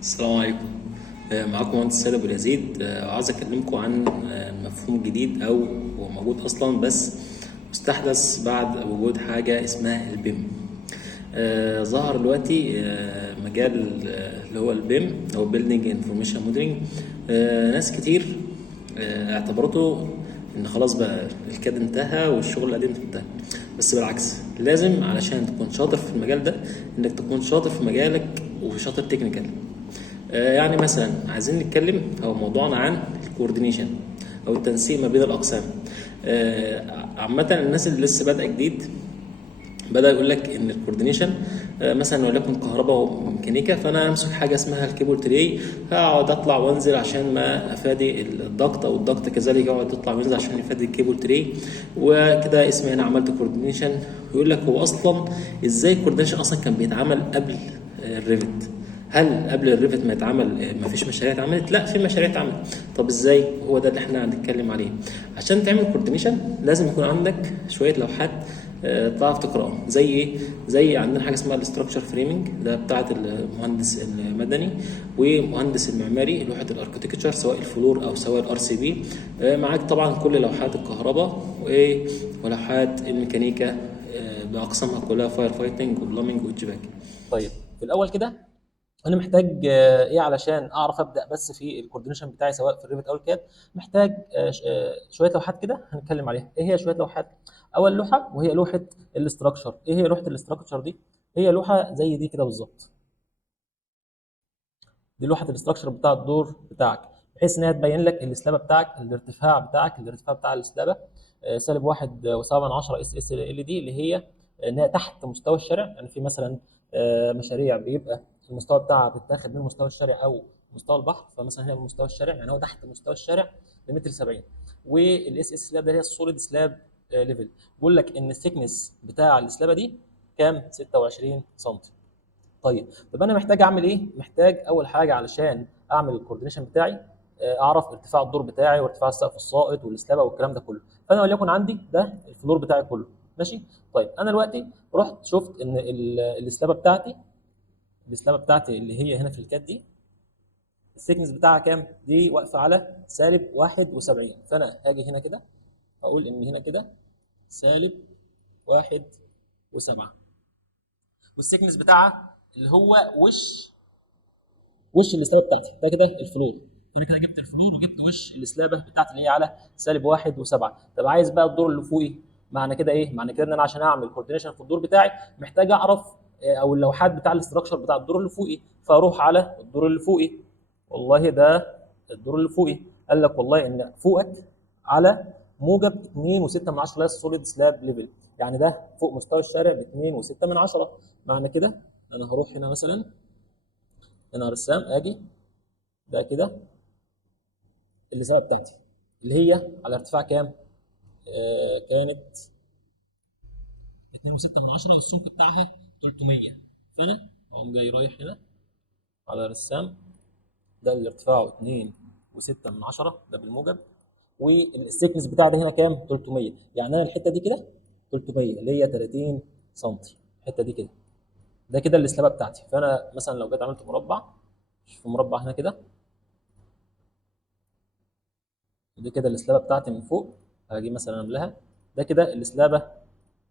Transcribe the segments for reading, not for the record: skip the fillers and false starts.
السلام عليكم. معاكم مهندس سيد ابو اليزيد. عاوز اكلمكم عن مفهوم جديد او هو موجود اصلا بس مستحدث بعد وجود حاجه اسمها البيم. ظهر دلوقتي مجال اللي هو البيم او بيلدينج انفورميشن موديلنج. ناس كتير اعتبرته ان خلاص بقى الكاد انتهى والشغل القديم انتهى، بس بالعكس لازم علشان تكون شاطر في المجال ده انك تكون شاطر في مجالك وشاطر تكنيكال. يعني مثلا عايزين نتكلم او موضوعنا عن الكوردينيشن او التنسيق ما بين الاقسام. عامه الناس اللي لسه بادئه جديد بدأ يقول لك ان الكوردينيشن مثلا وليكن كهرباء وميكانيكا، فانا امسك حاجه اسمها الكيبل تري، هقعد اطلع وانزل عشان ما افادي الضغط، او الضغط كذلك يقعد يطلع وينزل عشان يفادي الكيبل تري، وكده اسمي انا عملت كوردينيشن. يقول لك هو اصلا ازاي الكوردينيشن اصلا كان بيتعمل قبل الريفت؟ هل قبل الريفت ما يتعمل ما فيش مشاريع اتعملت؟ لا، في مشاريع اتعملت. طب ازاي؟ هو ده اللي احنا هنتكلم عليه. عشان تعمل كوردينيشن لازم يكون عندك شويه لوحات تعرف تقراهم. زي ايه؟ زي عندنا حاجه اسمها الاستراكشر فريمنج، ده بتاعه المهندس المدني ومهندس المعماري، لوحه الاركتكتشر سواء الفلور او سواء الار سي بي. معاك طبعا كل لوحات الكهرباء ولوحات الميكانيكا باقسامها كلها، فاير فايتنج وبلامنج واتش. طيب، في الاول كده انا محتاج ايه علشان اعرف ابدا بس في الكوردينيشن بتاعي سواء في الريفت او الكاد؟ محتاج شويه لوحات كده هنتكلم عليها. ايه هي شويه لوحات؟ اول لوحه وهي لوحه الاستراكشر. ايه هي لوحه الاستراكشر دي؟ هي لوحه زي دي كده بالظبط. دي لوحه الاستراكشر بتاع الدور بتاعك، بحيث ان هي تبين لك السلابه بتاعك، الارتفاع بتاعك، الارتفاع بتاع السلابه سالب 1.7 اس اس ال دي، اللي هي ان هي تحت مستوى الشارع. يعني في مثلا مشاريع بيبقى المستوى بتاعها بيتاخد من مستوى الشارع او مستوى البحر، فمثلا هي من مستوى الشارع، يعني هو تحت مستوى الشارع بمتر 70. والاس اس سلاب ده هي السوليد سلاب ليفل. بيقول لك ان الثيكنس بتاع السلابه دي كام؟ 26 سم. طب انا محتاج اعمل ايه؟ محتاج اول حاجه علشان اعمل الكوردينيشن بتاعي اعرف ارتفاع الدور بتاعي وارتفاع السقف الساقط والسلابه والكلام ده كله. فانا وليكن عندي ده الفلور بتاعي كله، ماشي. طيب انا دلوقتي رحت شفت ان السلابه بتاعتي، اللي هي هنا في الكات دي، الثيكنس بتاعها كام؟ دي واقفه على سالب 71. فانا هاجي هنا كده اقول ان هنا كده سالب 1.7، والثيكنس بتاعها اللي هو وش السلابه بتاعتي ده كده الفلور. فانا كده جبت الفلور وجبت وش السلابه بتاعتي اللي هي على سالب 1.7. طب عايز بقى الدور اللي فوقي. معنى كده ايه؟ معنى كده ان انا عشان اعمل كوردينيشن في الدور بتاعي محتاج اعرف او اللوحات بتاع الاستراكشر بتاع الدور اللي فوقي، فاروح على الدور اللي فوقي. والله ده الدور اللي فوقي. قال لك والله ان فوقك على موجب 2.6 من 10 سوليد سلاب ليفل، يعني ده فوق مستوى الشارع ب 2.6 من 10. معنى كده انا هروح هنا مثلا، هنا رسام، اجي ده كده الإزاءة بتاعتي اللي هي على ارتفاع كام؟ كانت 2.6 والسمك بتاعها 300. فأنا أقوم جاي رايح كده على رسام، ده اللي ارتفاعه 2.6 ده بالموجب، والسيكنس بتاع ده هنا كام؟ 300. يعني أنا الحتة دي كده 300 اللي هي 30 سم، الحتة دي كده. ده كده السلابة بتاعتي. فأنا مثلا لو جيت عملت مربع، في مربع هنا كده، دي كده السلابة بتاعتي من فوق، هاجي مثلا أملاها. ده كده السلابة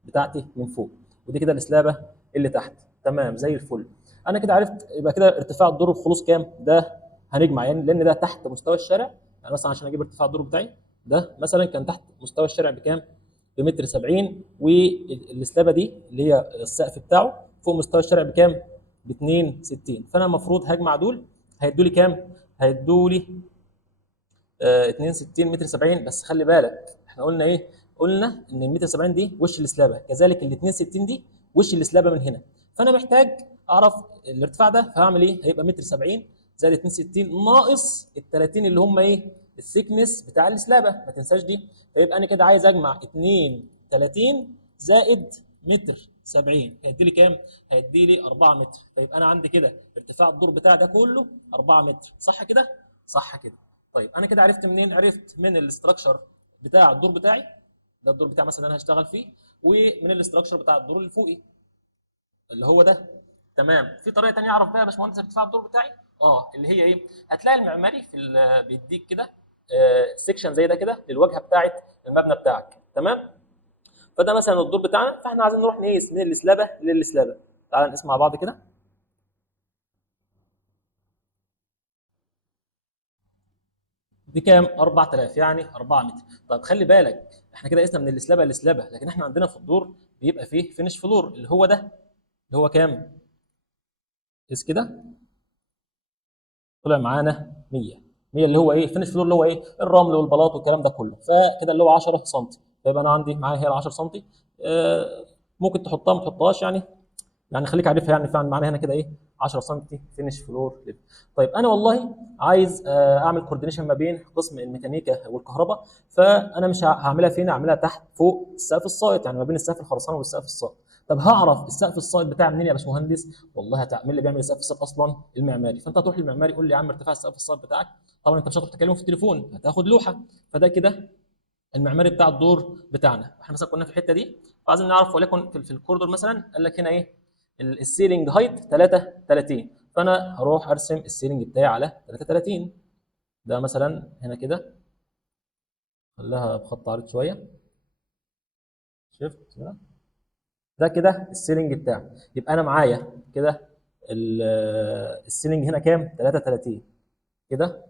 بتاعتي من فوق، ودي كده السلابه اللي تحت. تمام زي الفل. انا كده عرفت يبقى كده ارتفاع الدور الخلوص كام. ده هنجمع يعني لان ده تحت مستوى الشارع. يعني مثلا عشان اجيب ارتفاع الدور بتاعي ده مثلا كان تحت مستوى الشارع بكام؟ بمتر 70. والسلابه دي اللي هي السقف بتاعه فوق مستوى الشارع بكام؟ ب 62. فانا المفروض هجمع دول، هيدوا لي كام؟ هيدوا لي 62 متر 70. بس خلي بالك احنا قلنا ايه؟ قلنا ان المتر 70 دي وش السلابه، كذلك ال 62 دي وش السلابه من هنا. فانا محتاج اعرف الارتفاع ده، فهعمل ايه؟ هيبقى متر 70 زائد 62 ناقص ال 30 اللي هم ايه؟ الثيكنس بتاع السلابه، ما تنساش دي. فيبقى انا كده عايز اجمع 32 زائد متر 70، هيدي لي كام؟ هيدي لي 4 متر. فيبقى انا عندي كده ارتفاع الدور بتاع ده كله 4 متر، صح كده؟ صح كده. طيب انا كده عرفت منين؟ عرفت من الاستراكشر بتاع الدور بتاعي، ده الدور بتاعي مثلا انا هشتغل فيه، ومن الاستراكشر بتاع الدور اللي فوقي اللي هو ده. تمام. في طريقه ثانيه اعرف بيها يا باشمهندس ارتفاع الدور بتاعي؟ اللي هي ايه، هتلاقي المعماري بيديك كده سيكشن زي ده كده للواجهه بتاعه المبنى بتاعك، تمام. فده مثلا الدور بتاعنا، فاحنا عايزين نروح نقيس من السلابه للسلابه. تعال نقيس مع بعض كده. دي كام؟ 4000، يعني 4 متر. طب خلي بالك، احنا كده قسنا من السلابه للسلابه، لكن احنا عندنا في الدور بيبقى فيه فينش فلور اللي هو ده، اللي هو كام؟ قيس كده. طلع معانا 100. 100 اللي هو ايه؟ فينش فلور اللي هو ايه؟ الرمل والبلاط والكلام ده كله، فكده اللي هو 10 سم. فيبقى انا عندي معايا هي ال 10 سم. آه، ممكن تحطها ما تحطهاش، يعني خليك عارفها، يعني فعلا معناها هنا كده ايه؟ 10 سم فينش فلور ليفل. طيب انا والله عايز اعمل كوردينيشن ما بين قسم الميكانيكا والكهرباء، فانا مش هعملها فين؟ هعملها تحت فوق السقف الساقط، يعني ما بين السقف الخرسانه والسقف الساقط. طب هعرف السقف الساقط بتاعي منين يا باشمهندس؟ والله هتعمل اللي بيعمل السقف الساقط اصلا المعماري، فانت هتروح للمعماري قول لي يا عم ارتفاع السقف الساقط بتاعك. طبعا انت مش هتروح تكلمه في التليفون، هتاخد لوحه. فده كده المعماري بتاع الدور بتاعنا. احنا مثلا كنا في الحته دي، فعايزين نعرف وليكن في الكوريدور مثلا، قال لك هنا ايه؟ السيلينج هايت 33، فانا هروح ارسم السيلينج بتاعي على 33. ده مثلا هنا كده، خليها بخط عريض شويه. شفت؟ ده كده السيلينج بتاعي. يبقى انا معايا كده السيلينج هنا كام؟ 33 كده،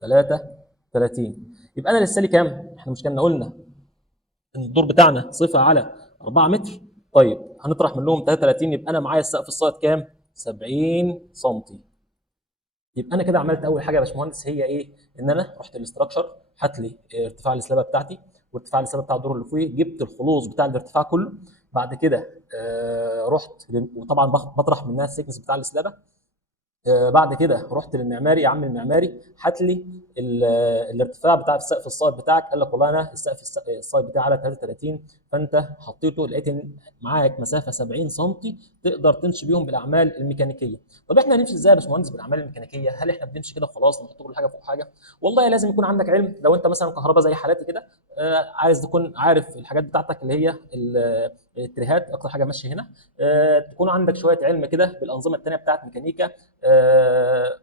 33. يبقى انا لسه لي كام؟ احنا مش كنا قلنا ان الدور بتاعنا صفه على 4 متر؟ طيب هنطرح منهم 33، يبقى انا معايا السقف الساقط كام؟ 70 سم. يبقى انا كده عملت اول حاجه يا باشمهندس، هي ايه؟ ان انا رحت الاستراكشر، هات لي ارتفاع السلابه بتاعتي وارتفاع السلابه بتاع الدور اللي فوقيه، جبت الخلوص بتاع الارتفاع كله. بعد كده رحت وطبعا بطرح منها السيكنس بتاع السلابه. بعد كده رحت للمعماري، يا عم المعماري هات لي الارتفاع بتاع السقف الصاج بتاعك. قال لك والله انا السقف الصاج بتاعي على 33، فانت حطيته لقيت ان معاك مسافه 70 سم تقدر تمشي بيهم بالاعمال الميكانيكيه. طب احنا هنمشي ازاي يا باشمهندس بالاعمال الميكانيكيه؟ هل احنا بنمشي كده وخلاص نحط كل حاجه فوق حاجه؟ والله لازم يكون عندك علم. لو انت مثلا كهرباء زي حالاتي كده، عايز تكون عارف الحاجات بتاعتك اللي هي التريهات، اكتر حاجه ماشيه هنا. تكون عندك شويه علم كده بالانظمه الثانيه بتاعت ميكانيكا.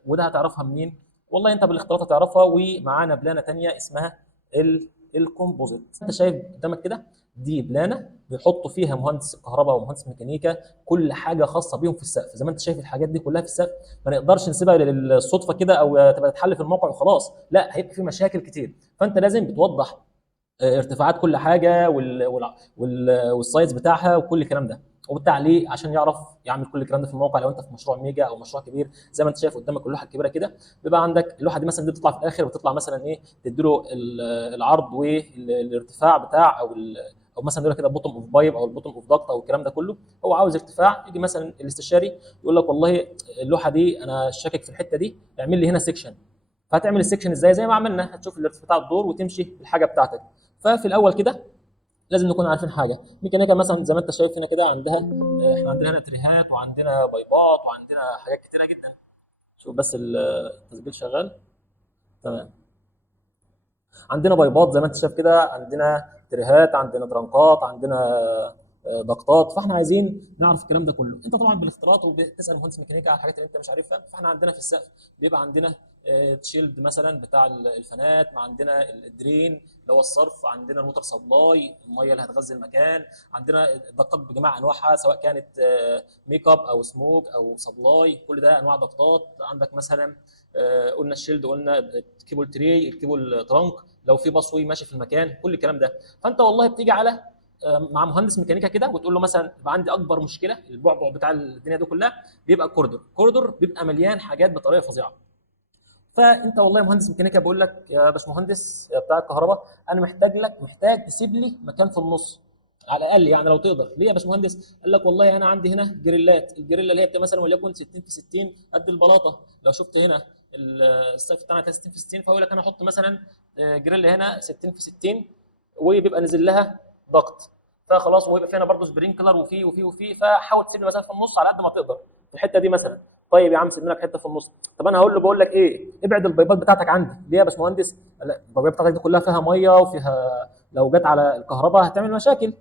وده هتعرفها منين؟ والله انت بالاختيارات هتعرفها، ومعانا بلانه ثانيه اسمها الكومبوزيت. انت شايف قدامك كده، دي بلانه بيحطوا فيها مهندس الكهرباء ومهندس ميكانيكا كل حاجه خاصه بيهم في السقف. زي ما انت شايف الحاجات دي كلها في السقف، ما نقدرش نسيبها للصدفه كده او تبقى تتحل في الموقع وخلاص، لا هيبقى في مشاكل كتير. فانت لازم بتوضح ارتفاعات كل حاجه والسايز بتاعها وكل الكلام ده، وبالتعليق عشان يعرف يعمل كل الكلام ده في الموقع. لو انت في مشروع ميجا او مشروع كبير زي ما انت شايف قدامك اللوحه الكبيره كده، بيبقى عندك اللوحه دي مثلا، دي بتطلع في الاخر، بتطلع مثلا ايه؟ تديله العرض والارتفاع بتاع او مثلا يقول لك كده بوتوم اوف بايب او البوتوم اوف داكت او الكلام ده كله. هو عاوز ارتفاع، يجي مثلا الاستشاري يقول لك والله اللوحه دي انا شاكك في الحته دي، اعمل لي هنا سيكشن. فهتعمل السكشن ازاي؟ زي ما عملنا، هتشوف الارتفاع بتاع الدور وتمشي بالحاجه بتاعتك. ففي الاول كده لازم نكون عارفين حاجه ميكانيكا. مثلا زي ما انت شايف هنا كده، عندها احنا عندنا هنا تريهات وعندنا بايبات وعندنا حاجات كتيره جدا. شوف بس التسجيل شغال تمام. عندنا بايبات زي ما انت شايف كده، عندنا تريهات، عندنا ترنقات، عندنا ضغطات. فاحنا عايزين نعرف الكلام ده كله. انت طبعا بالاختيارات وبتسال مهندس ميكانيكا على الحاجات اللي انت مش عارفها. فاحنا عندنا في السقف بيبقى عندنا تشيلد مثلا بتاع الفانات، مع عندنا الدرين اللي هو الصرف، عندنا الوتر سبلاي الميه اللي هتغذي المكان، عندنا الضغطات بجميع انواعها سواء كانت ميك اب او سموك او سبلاي، كل ده انواع ضغطات. عندك مثلا قلنا الشيلد، قلنا الكيبل تري، الكيبل ترانك، لو في بصوي ماشي في المكان، كل الكلام ده. فانت والله بتيجي على مع مهندس ميكانيكا كده وتقول له مثلا يبقى عندي اكبر مشكله البعبع بتاع الدنيا دي كلها بيبقى الكوريدور بيبقى مليان حاجات بطريقه فظيعه. فانت والله مهندس ميكانيكا بقول لك يا باشمهندس يا بتاع الكهرباء، انا محتاج تسيب لي مكان في النص على الاقل، يعني لو تقدر. ليه يا باشمهندس؟ قال لك والله انا عندي هنا جريلات، الجريلا اللي هي بتبقى مثلا وليكن 60 في 60 قد البلاطه. لو شفت هنا السقف بتاعنا 60 في 60، فيقول لك انا احط مثلا جريلا هنا 60 في 60 وبيبقى نزل لها ضغط. فخلاص، ويبقى في هنا برضه سبرينكلر وفي فحاول تسيب لي مسافه في النص على قد ما تقدر في الحته دي مثلا. طيب يا عم سيبنا لك حته في النص. طب انا هقول له بقول لك ايه، ابعد البيبات بتاعتك عندي. ليه يا باشمهندس؟ لا، البيبات بتاعتك دي كلها فيها ميه وفيها، لو جت على الكهرباء هتعمل مشاكل.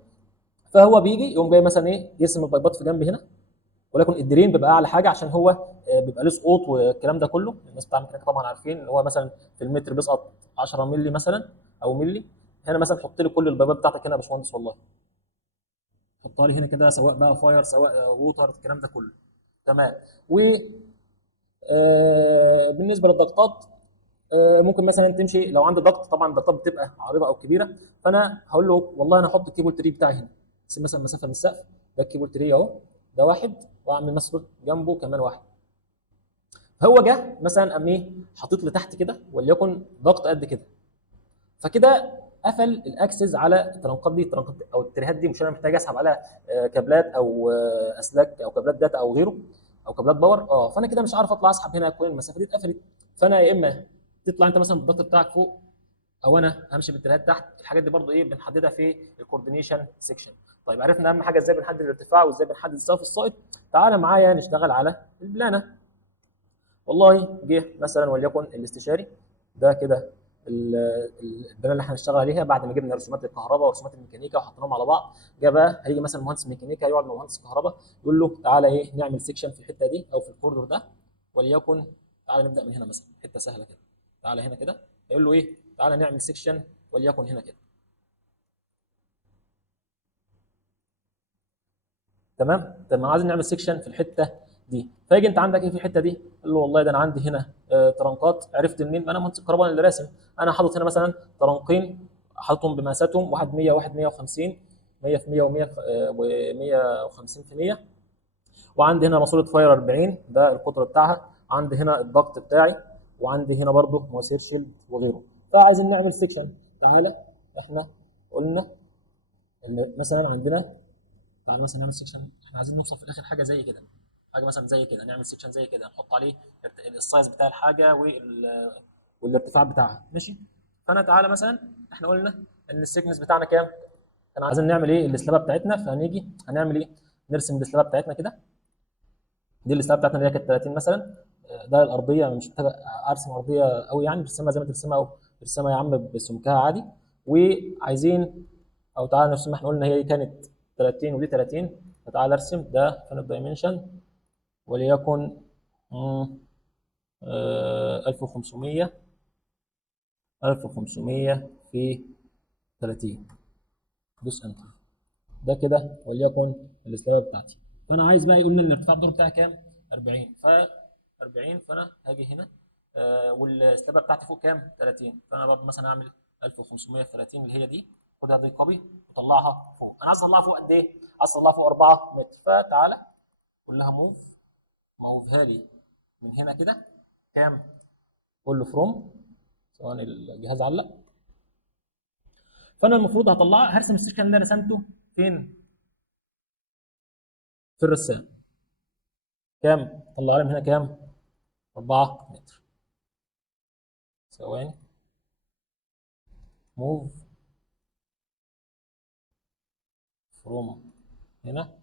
فهو بيجي يقوم جاي مثلا ايه، يرسم البيبات في جنب هنا، ولكن الدرين بيبقى اعلى حاجه عشان هو بيبقى له سقوط والكلام ده كله. الناس بتاع الميكانيكا طبعا عارفين ان هو مثلا في المتر بيسقط 10 مللي مثلا او ملي. هنا مثلا حط لي كل البيبات بتاعتك هنا يا باشمهندس والله، حطها لي هنا كده، سواء بقى فاير سواء ووتر الكلام ده كله. تمام. و بالنسبه للضغطات، ممكن مثلا تمشي لو عندي ضغط، طبعا الضغطات بتبقى عريضه او كبيره، فانا هقول له والله انا هحط الكيبل تري بتاعي هنا، اسيب مثلا مسافه من السقف، ده الكيبل تري اهو، ده واحد، واعمل مثلا جنبه كمان واحد. هو جه مثلا قام ايه حاطط لي تحت كده وليكن ضغط قد كده، فكده قفل الاكسس على الترنقات دي، الترنقات او التريهات دي، مش انا محتاج اسحب عليها كابلات او اسلاك او كابلات داتا او غيره او كابلات باور. فانا كده مش عارف اطلع اسحب هنا، كل المسافه دي اتقفلت. فانا يا اما تطلع انت مثلا بالضغط بتاعك فوق، او انا همشي بالتريهات تحت. الحاجات دي برضو ايه بنحددها في الكوردينيشن سيكشن. طيب عرفنا اهم حاجه ازاي بنحدد الارتفاع وازاي بنحدد السقف الساقط. تعالى معايا نشتغل على البلانه. والله جه مثلا وليكن الاستشاري ده كده البلان اللي احنا هنشتغل عليها بعد ما جبنا رسومات الكهرباء ورسومات الميكانيكا وحطيناهم على بعض. جه بقى هيجي مثلا مهندس ميكانيكا يقعد مع مهندس كهرباء يقول له تعالى ايه نعمل سيكشن في الحته دي او في الكورنر ده، وليكن تعالى نبدا من هنا مثلا حته سهله كده، تعالى هنا كده، يقول له ايه تعالى نعمل سيكشن وليكن هنا كده. تمام. طب ما عايزين نعمل سيكشن في الحته دي، فيجي انت عندك ايه في الحته دي؟ قال له والله ده انا عندي هنا ترنقات. عرفت منين؟ ما انا مهندس الكهرباء اللي راسم. انا حاطط هنا مثلا ترنقين، حاططهم بمقاساتهم، واحد 100 واحد 150، 100 في 100 و100 و150 في 100. وعندي هنا ماسوره فاير 40 ده القطر بتاعها، عندي هنا الضغط بتاعي، وعندي هنا برضو مواسير شيلد وغيره. فعايزين نعمل سيكشن. تعالى احنا قلنا ان مثلا عندنا، تعالى مثلا نعمل سيكشن، احنا عايزين نوصل في الاخر حاجه زي كده، حاجه مثلا زي كده، نعمل سيكشن زي كده نحط عليه السايز بتاع الحاجه والارتفاع بتاعها. ماشي. فانا تعالى مثلا احنا قلنا ان السيكنس بتاعنا كام؟ كان عايزين نعمل ايه السلابه بتاعتنا، فهنيجي هنعمل ايه نرسم السلابه بتاعتنا كده. دي السلابه بتاعتنا اللي هي كانت 30 مثلا. ده الارضيه، مش محتاج ارسم ارضيه قوي يعني، برسمها زي ما ترسمها او ترسمها يا عم بسمكها عادي. وعايزين، او تعالى نرسم، احنا قلنا هي دي كانت 30 ودي 30، فتعالى ارسم ده فين الدايمنشن، وليكن 1500 1500 في 30، دوس انتر. ده كده وليكن السلابه بتاعتي. فانا عايز بقى يقول لنا الارتفاع الدور بتاعي كام؟ 40. ف 40، فانا هاجي هنا والسلابه بتاعتي فوق كام؟ 30. فانا برضه مثلا اعمل 1500 في 30 اللي هي دي، خدها دي كوبي وطلعها فوق. انا عايز اطلعها فوق قد ايه؟ عايز اطلعها فوق 4 متر. فتعالى قول لها موفها لي من هنا كده كام؟ قول له فروم، ثواني الجهاز علق. فانا المفروض هطلعها، هرسم السكشن اللي أنا رسمته فين؟ في الرسام. كام؟ طلع لي من هنا كام؟ 4 متر. ثواني، موف فروم هنا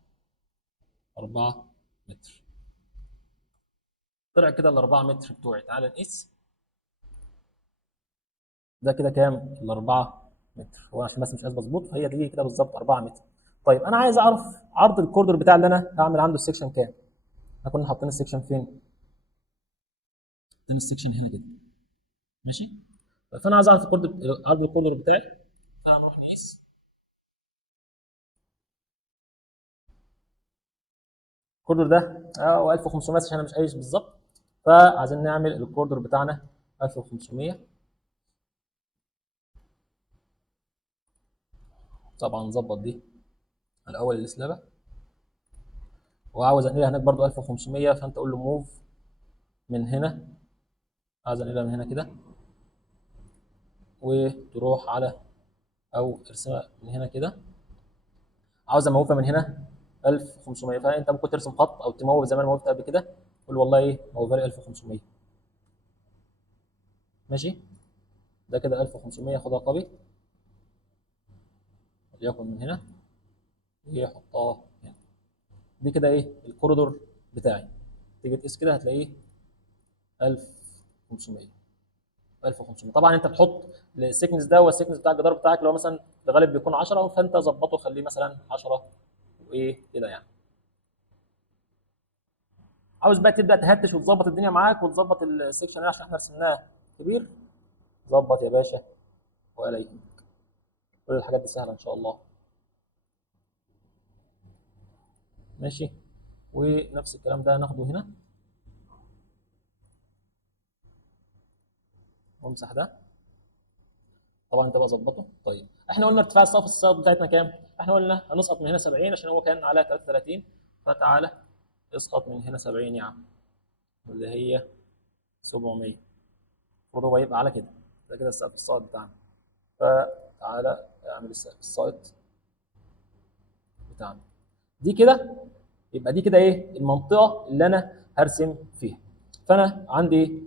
4 متر. طلع كده ال 4 متر بتوعي. تعالى نقيس. ده كده كام؟ ال 4 متر. هو عشان بس مش قاس مظبوط، فهي دي كده بالظبط 4 متر. طيب انا عايز اعرف عرض الكوردر بتاع اللي انا هعمل عنده السكشن كام؟ احنا كنا حاطين السكشن فين؟ حاطين السكشن هنا كده. ماشي. فانا عايز اعرف الكوردر، عرض الكوردر بتاعي. فهنروح نقيس الكوردر ده 1500 عشان انا مش قايس بالظبط. فعايزين نعمل الكوردر بتاعنا 1500. طبعا نظبط دي الاول السلابه، وعاوز انقلها هناك برضو 1500. فانت قول له موف من هنا، عايز انقلها من هنا كده، وتروح على، او ارسمها من هنا كده. عاوز اموفها من هنا 1500. فانت ممكن ترسم خط او تموف زي ما انا موفت قبل كده، قول والله ايه موفها لي 1500. ماشي. ده كده 1500، خدها كوبي وليكن من هنا، وايه حطها هنا. دي كده ايه الكوريدور بتاعي. تيجي تقيس كده هتلاقيه 1500. 1500. طبعا انت تحط السيكنس ده والسيكنس بتاع الجدار بتاعك، لو مثلا الغالب بيكون 10، فانت ظبطه خليه مثلا 10 وايه كده يعني. عاوز بقى تبدا تهتش وتظبط الدنيا معاك وتظبط السكشن عشان احنا رسمناه كبير، ظبط يا باشا ولا يهمك. كل الحاجات دي سهله ان شاء الله. ماشي. ونفس الكلام ده هناخده هنا وامسح ده. طبعا انت بقى ظبطه. طيب احنا قلنا ارتفاع السقف الصاعد بتاعتنا كام؟ احنا قلنا هنسقط من هنا 70 عشان هو كان على 33، فتعالى اسقط من هنا 70 يا عم، اللي هي 700. المفروض هو يبقى على كده. ده كده السقف الصاعد بتاعنا. فتعالى اعمل السقف الصاعد بتاعنا. دي كده يبقى دي كده ايه المنطقه اللي انا هرسم فيها. فانا عندي ايه؟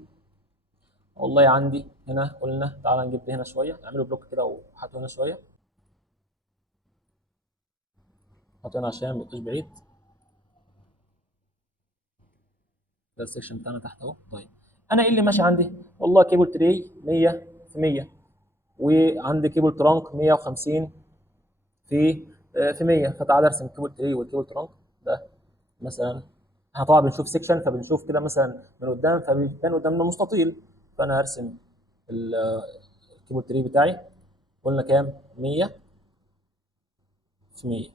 والله عندي هنا قلنا تعالى نجيب ده هنا شويه، نعمله بلوك كده وحطه هنا شويه، حطه هنا عشان ما يبقاش بعيد. ده السكشن بتاعنا تحت اهو. طيب انا ايه اللي ماشي عندي؟ والله كيبل تري 100 في 100، وعندي كيبل ترانك 150 في 100. فتعالى ارسم كيبل تري والكيبل ترانك ده مثلا. احنا طبعا بنشوف سكشن فبنشوف كده مثلا من قدام فبيبان قدامنا مستطيل. فانا هرسم الكيبل تري بتاعي. قلنا كام؟ 100 في 100.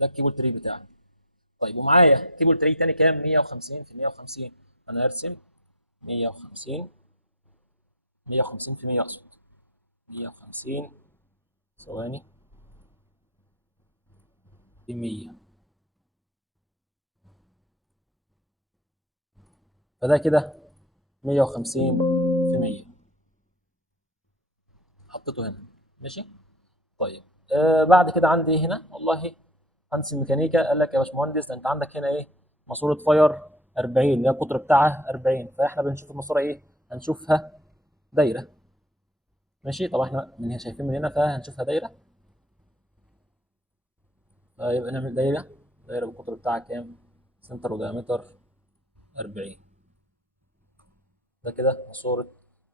ده الكيبل تري بتاعي. طيب ومعايا كيبل تري تاني كام؟ 150 في 150. انا هرسم 150 150 في 100 اقصد 150 ثواني في 100. فده كده 150 في 100. حطيته هنا. ماشي. طيب بعد كده عندي هنا والله مهندس الميكانيكا قال لك يا باشمهندس ده انت عندك هنا ايه؟ ماسوره فاير 40 اللي هي القطر بتاعها 40. فاحنا بنشوف الماسوره ايه؟ هنشوفها دايره. ماشي. طبعا احنا من هنا شايفين من هنا فهنشوفها دايره. فيبقى نعمل دايره. دايره بالقطر بتاعها كام؟ سنتر ودايمتر 40. ده كده ماسوره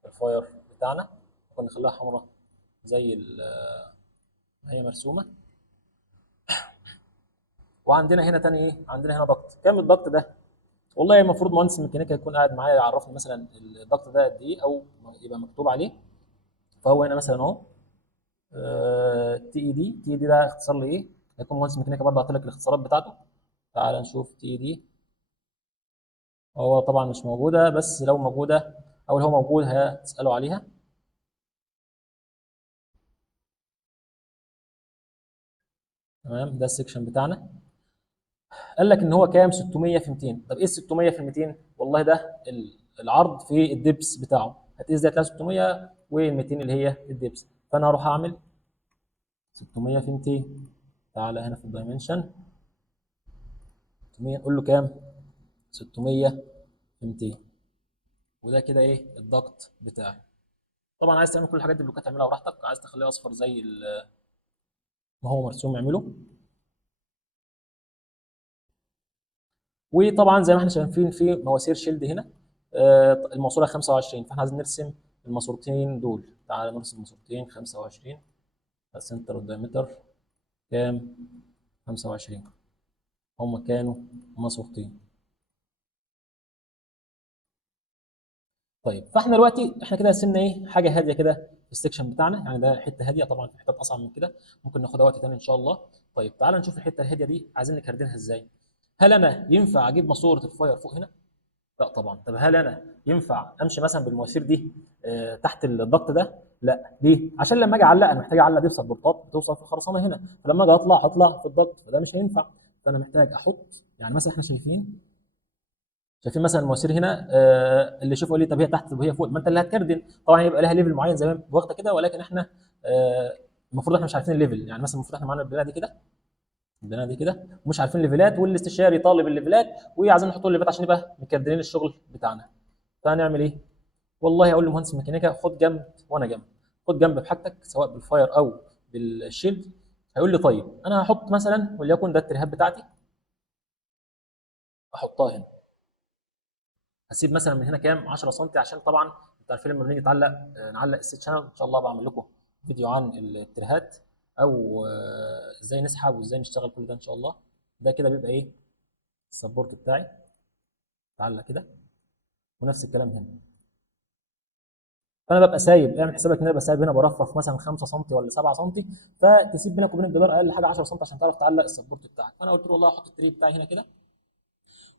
الفاير بتاعنا. ممكن نخليها حمراء زي ما هي مرسومه. وعندنا هنا تاني ايه؟ عندنا هنا ضغط. كام الضغط ده؟ والله المفروض مهندس الميكانيكا يكون قاعد معايا يعرفني مثلا الضغط ده قد ايه او يبقى مكتوب عليه. فهو هنا مثلا اهو تي اي دي. تي اي دي ده اختصار لايه؟ هيكون مهندس الميكانيكا برضه هحط لك الاختصارات بتاعته. تعال نشوف تي اي دي. هو طبعا مش موجوده، بس لو موجوده او هو موجود هتساله عليها. تمام. ده السكشن بتاعنا. قال لك ان هو كام؟ 600 في 200. طب ايه ال 600 في 200؟ والله ده العرض في الدبس بتاعه. هتقيس ده هتلاقي 600 وال 200 اللي هي الدبس. فانا هروح اعمل 600 في 200. تعالى هنا في الدايمنشن 600 نقول له كام؟ 600 في 200. وده كده ايه الضغط بتاعي. طبعا عايز تعمل كل الحاجات دي بلوكات تعملها براحتك، عايز تخليه اصفر زي ما هو مرسوم اعمله. وطبعا زي ما احنا شايفين في مواسير شيلد هنا الماسوره 25. فاحنا عايزين نرسم الماسورتين دول. تعالى نرسم الماسورتين 25. السنتر والدايمتر كام؟ 25. هم كانوا ماسورتين. طيب فاحنا دلوقتي احنا كده رسمنا ايه؟ حاجه هاديه كده في السكشن بتاعنا. يعني ده حته هاديه. طبعا في حتت اصعب من كده ممكن ناخدها وقت تاني ان شاء الله. طيب تعالى نشوف الحته الهاديه دي عايزين نكردنها ازاي. هل انا ينفع اجيب ماسوره الفاير فوق هنا؟ لا طبعا. طب هل انا ينفع امشي مثلا بالمواسير دي تحت الضغط ده؟ لا. ليه؟ عشان لما اجي اعلق انا محتاج اعلق دي بسبورتات بتوصل في الخرسانه هنا. فلما اجي اطلع هطلع في الضغط فده مش هينفع. فانا محتاج احط يعني مثلا احنا شايفين مثلا المواسير هنا اللي يشوفوا لي طب هي تحت طب هي فوق. ما انت اللي هتكردن. طبعا يبقى لها ليفل معين زي ما واخده كده، ولكن احنا المفروض احنا مش عارفين الليفل. يعني مثلا المفروض احنا معانا البلانه دي كده، البلانه دي كده ومش عارفين الليفلات، والاستشاري طالب الليفلات وعايزين نحط الليفلات عشان نبقى مكردنين الشغل بتاعنا. فهنعمل ايه؟ والله اقول لمهندس الميكانيكا خد جنب وانا جنب. خد جنب بحاجتك سواء بالفاير او بالشيلد. هيقول لي طيب انا هحط مثلا وليكن ده الترهاب بتاعتي احطها هنا. هسيب مثلا من هنا كام؟ 10 سم عشان طبعا انتوا عارفين لما بنيجي نعلق نعلق الست شانل ان شاء الله بعمل لكم فيديو عن الترهات او ازاي نسحب وازاي نشتغل كل ده ان شاء الله. ده كده بيبقى ايه؟ السبورت بتاعي اتعلق كده، ونفس الكلام هنا. فانا ببقى سايب، اعمل حسابك ان انا ببقى سايب هنا برفرف مثلا 5 سم ولا 7 سم، فتسيب بينك وبين الجدار اقل حاجه 10 سم عشان تعرف تعلق السبورت بتاعك. فانا قلت له والله هحط التري بتاعي هنا كده،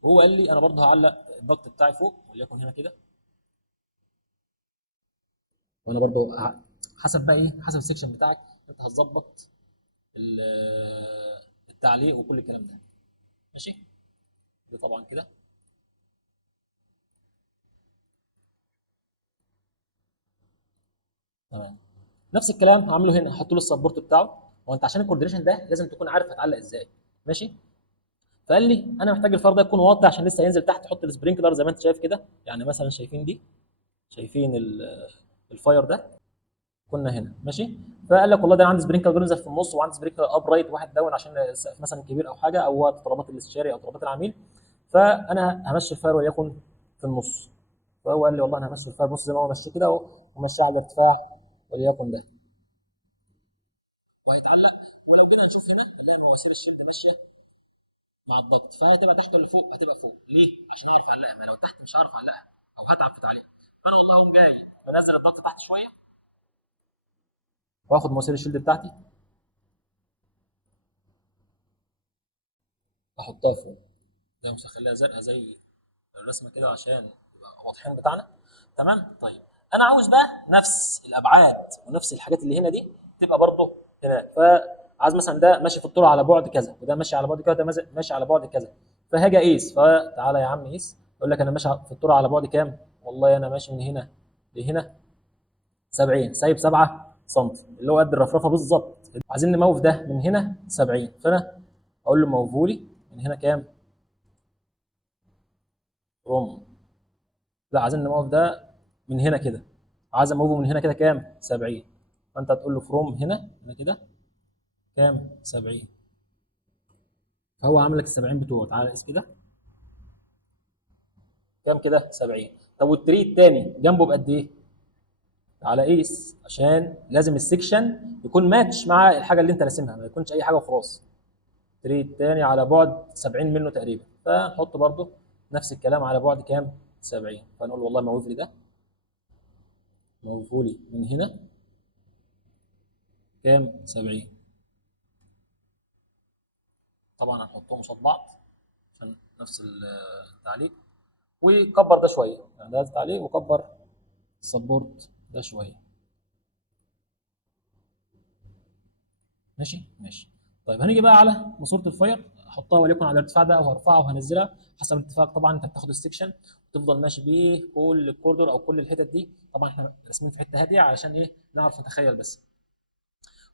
وهو قال لي انا برضه هعلق الضغط بتاعي فوق وليكن هنا كده. وانا برضه حسب بقى ايه، حسب السكشن بتاعك انت هتظبط التعليق وكل الكلام ده. ماشي، ده طبعا كده. تمام، نفس الكلام هعمله هنا، هحط له السبورت بتاعه. وانت عشان الكوردينيشن ده لازم تكون عارف هتعلق ازاي. ماشي، فقال لي انا محتاج الفار ده يكون واطي عشان لسه هينزل تحت، تحط السبرينكلر زي ما انت شايف كده. يعني مثلا شايفين دي، شايفين الفاير ده كنا هنا. ماشي، فقال لك والله ده عندي سبرينكلر بينزل في النص، وعندي سبرينكلر اب رايت واحد داون عشان السقف مثلا كبير او حاجه، او هو طلبات الاستشاري او طلبات العميل. فانا همشي الفاير وليكن في النص. فهو قال لي والله انا همشي الفاير نص زي ما هو ماشي كده اهو، ومشي على الارتفاع وليكن ده، وهيتعلق. ولو جينا نشوف هنا هنلاقي مواسير الشيل ماشيه مع الضغط، فهتبقى تحت ولا فوق؟ هتبقى فوق. ليه؟ عشان اعرف اعلقها، ما لو تحت مش هعرف اعلقها او هتعب في تعليقها. فانا والله اقوم جاي بنزل الضغط تحت شويه، واخد مواسير الشيلد بتاعتي احطها فوق، زي مش هخليها زرقاء زي الرسمه كده عشان يبقى واضحين بتاعنا. تمام. طيب انا عاوز بقى نفس الابعاد ونفس الحاجات اللي هنا دي تبقى برضه هناك. فعايز مثلا ده ماشي في الطول على بعد كذا، وده ماشي على بعد كذا، وده ماشي على بعد كذا. فهاجي اقيس، فتعالى يا عم قيس. يقول لك انا ماشي في الطول على بعد كام؟ والله انا ماشي من هنا لهنا 70، سايب 7 سم، اللي هو قد الرفرفه بالظبط. عايزين نموف ده من هنا 70، فانا اقول له موفوا لي من هنا كام؟ روم. لا، عايزين نموف ده من هنا كده، عايز اموفه من هنا كده كام؟ 70. فانت هتقول له فروم هنا كده كام؟ 70. فهو عامل لك ال 70 بتوعه. تعالى قيس كده كام كده؟ 70. طب والتري الثاني جنبه بقد ايه؟ تعالى قيس، عشان لازم السكشن يكون ماتش مع الحاجه اللي انت راسمها، ما يكونش اي حاجه وخلاص. التري الثاني على بعد 70 منه تقريبا، فنحط برضه نفس الكلام على بعد كام؟ 70. فنقول والله موف لي ده، موفوا لي من هنا كام؟ 70. طبعا هنحطهم قصاد بعض عشان نفس التعليق. وكبر ده شويه، يعني ده التعليق، وكبر السبورت ده شويه. ماشي ماشي. طيب هنيجي بقى على ماسوره الفاير، احطها وليكن على الارتفاع ده، او هرفعها وهنزلها حسب الاتفاق. طبعا انت بتاخد السكشن وتفضل ماشي بيه كل الكوردر او كل الحتت دي. طبعا احنا راسمين في حته هاديه علشان ايه؟ نعرف نتخيل بس.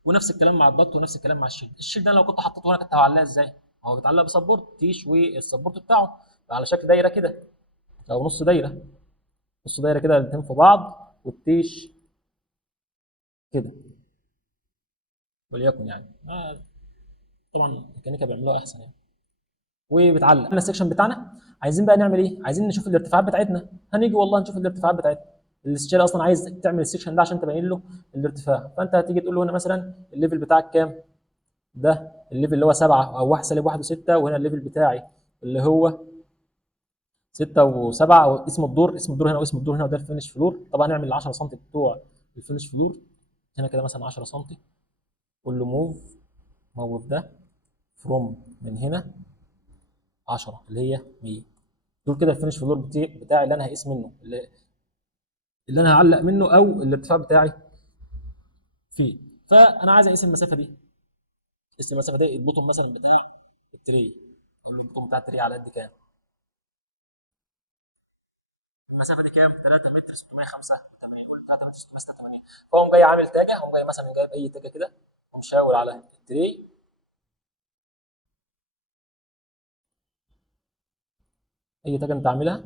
ونفس الكلام مع الضغط، ونفس الكلام مع الشيلد. الشيلد انا لو كنت حطيته هنا كنت هعلقها ازاي؟ هو بيتعلق بسبورت تيش، والسبورت بتاعه على شكل دايره كده، او نص دايره. نص دايره كده الاثنين في بعض، والتيش كده وليكن يعني. طبعا الميكانيكا بيعملوها احسن يعني. وبتعلق. احنا السكشن بتاعنا عايزين بقى نعمل ايه؟ عايزين نشوف الارتفاعات بتاعتنا. هنيجي والله نشوف الارتفاعات بتاعتنا. الاستشاري اصلا عايز تعمل السكشن ده عشان تبين له الارتفاع. فانت هتيجي تقول له هنا مثلا الليفل بتاعك كام؟ ده الليفل اللي هو 7 او 1 سالب 1 و6، وهنا الليفل بتاعي اللي هو 6 و7، او اسم الدور، اسم الدور هنا واسم الدور هنا، وده الفينش فلور. طبعا نعمل ال 10 سم بتوع الفينش فلور هنا كده مثلا 10 سم. قول له موف، موف ده فروم من هنا 10 اللي هي 100. دول كده الفينش فلور بتاعي اللي انا هقيس منه، اللي انا هعلق منه، او الارتفاع بتاعي فيه. فانا عايز اقيس المسافه دي. قيس المسافه دي، البوتوم مثلا بتاع التري، البوتوم بتاع التري على قد كام؟ المسافه دي كام؟ 3 متر 685. قول 3 متر 686. فقوم جاي عامل تاجه، قوم جاي مثلا جايب اي تاجه كده، ومشاور على التري. اي تاجه انت عاملها،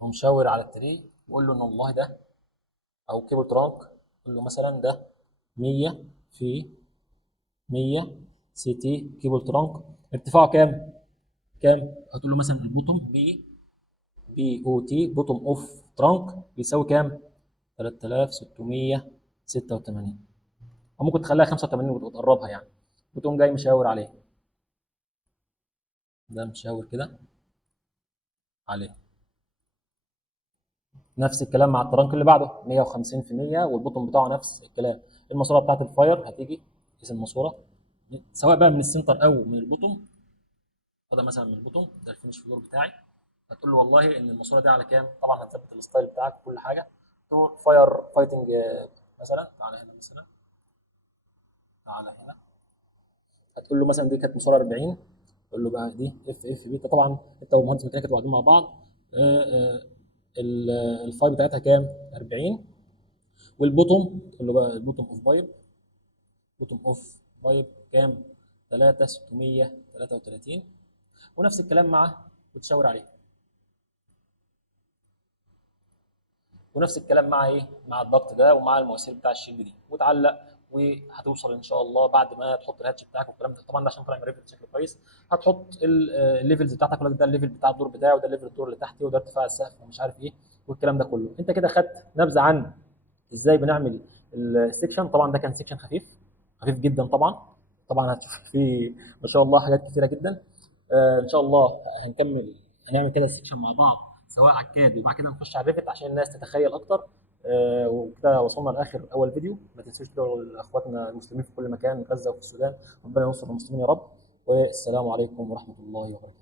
ومشاور على التري، وقول له ان والله ده، او كيبل ترانك، قول له مثلا ده 100 في 100 سي تي كيبل ترانك. ارتفاعه كام؟ كام؟ هتقول له مثلا البوتوم بي او تي بوتوم اوف ترانك بيساوي كام؟ 3686. او ممكن تخليها 85 وتقربها يعني، وتقوم جاي مشاور عليه. ده مشاور كده عليه. نفس الكلام مع الترانك اللي بعده 150%، والبوتوم بتاعه نفس الكلام. الماسوره بتاعت الفاير هتيجي تقيس الماسوره سواء بقى من السنتر او من البوتوم. فده مثلا من البوتوم، ده الفينش فلور بتاعي. هتقول له والله ان الماسوره دي على كام، طبعا هتظبط الستايل بتاعك وكل حاجه. تقول فاير فايتنج مثلا، تعالى هنا مثلا، تعالى هنا. هتقول له مثلا دي كانت ماسوره 40، تقول له بقى دي اف اف بيتا. طبعا انت ومهندس ميكانيكا تبقوا قاعدين مع بعض. آه، آه، الفاي بتاعتها كام؟ 40. والبوتوم تقول له بقى البوتوم اوف بايب، بوتوم اوف بايب كام؟ 3633. ونفس الكلام مع، بتشاور عليه. ونفس الكلام مع ايه؟ مع الضغط ده ومع المواسير بتاع الشيلد دي، وتعلق. وهتوصل ان شاء الله بعد ما تحط الهاتش بتاعك والكلام ده، طبعا ده عشان طالع من ريفت بشكل كويس. هتحط الليفلز بتاعتك، يقول لك ده الليفل بتاع الدور بتاعي، وده الليفل الدور اللي تحتي، وده ارتفاع السقف ومش عارف ايه والكلام ده كله. انت كده خدت نبذه عن ازاي بنعمل السكشن. طبعا ده كان سكشن خفيف، خفيف جدا طبعا. طبعا هتشوف فيه ما شاء الله حاجات كثيره جدا. ان شاء الله هنكمل، هنعمل كده السكشن مع بعض سواء على الكاد، وبعد كده نخش على الريفت عشان الناس تتخيل اكتر. وكده وصلنا لاخر اول فيديو. ما تنسوش تدعوا لاخواتنا المسلمين في كل مكان، غزه وفي السودان. ربنا ينصر المسلمين يا رب. والسلام عليكم ورحمه الله وبركاته.